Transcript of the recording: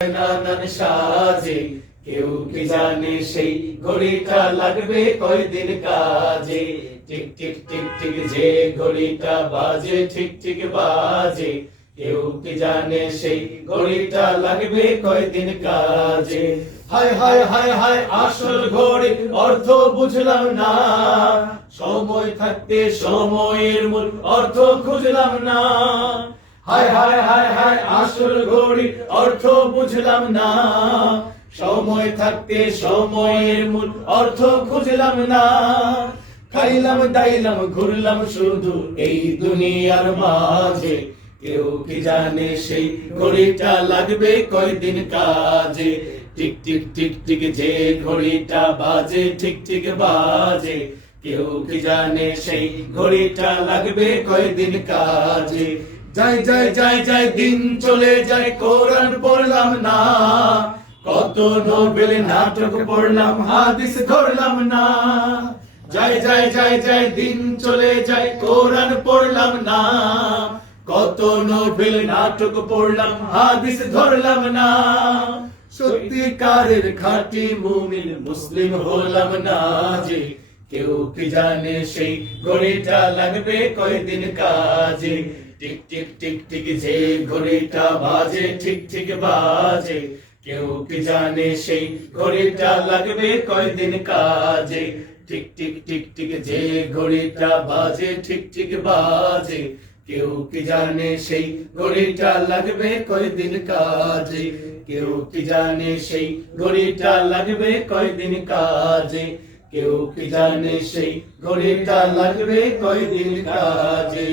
নানান সাজে কেউ কি জানে সেই ঘড়িটা লাগবে কয়দিন কাজে। টিক টিক টিক টিক যে ঘড়িটা বাজে ঠিক ঠিক বাজে, কেউ কি জানে সেই ঘড়িটা লাগবে কয়দিন কাজে। হায় হায় হায় হায় আসল ঘড়ি অর্থ বুঝলাম না, সময় থাকতে সময়ের মূল অর্থ খুঁজলাম না। হায় হায় হায় হায় আসল ঘড়ি অর্থ বুঝলাম না, সময় থাকতে সময়ের মূল অর্থ খুঁজলাম না। খাইলাম দাইলাম ঘুরলাম শুধু এই দুনিয়ার মাঝে, কেউ কি জানে সেই ঘড়িটা লাগবে কয়দিন কাজে। টিক টিক টিক টিক যে ঘড়িটা বাজে ঠিক ঠিক বাজে, কেউ কি জানে সেই ঘড়িটা লাগবে কয়দিন কাজে। যায় যায় যায় যায় দিন চলে যায় কোরআন পড়লাম না, কত নোবেল নাটক পড়লাম হাদিস ধরলাম না। যায় যায় যায় যায় দিন চলে যায় কোরআন পড়লাম না, কত নোবেল নাটক পড়লাম হাদিস ধরলাম না। সত্যিকারের খাঁটি মুমিন মুসলিম হলাম না যে, কেউ কি জানে সেই ঘড়িটা লাগবে কয়দিন কাজে। টিক টিক টিক টিক যে ঘড়িটা বাজে ঠিক ঠিক বাজে, কেউ কি জানে সেই ঘড়িটা লাগবে কয়দিন কাজে। টিক টিক টিক টিক যে ঘড়িটা বাজে ঠিক ঠিক বাজে, কেউ কি জানে সেই ঘড়িটা লাগবে কয়দিন কাজে। কেউ কি জানে সেই ঘড়িটা লাগবে কয়দিন কাজে, কেউ কি জানে সেই ঘড়িটা লাগবে কয়দিন কাজে।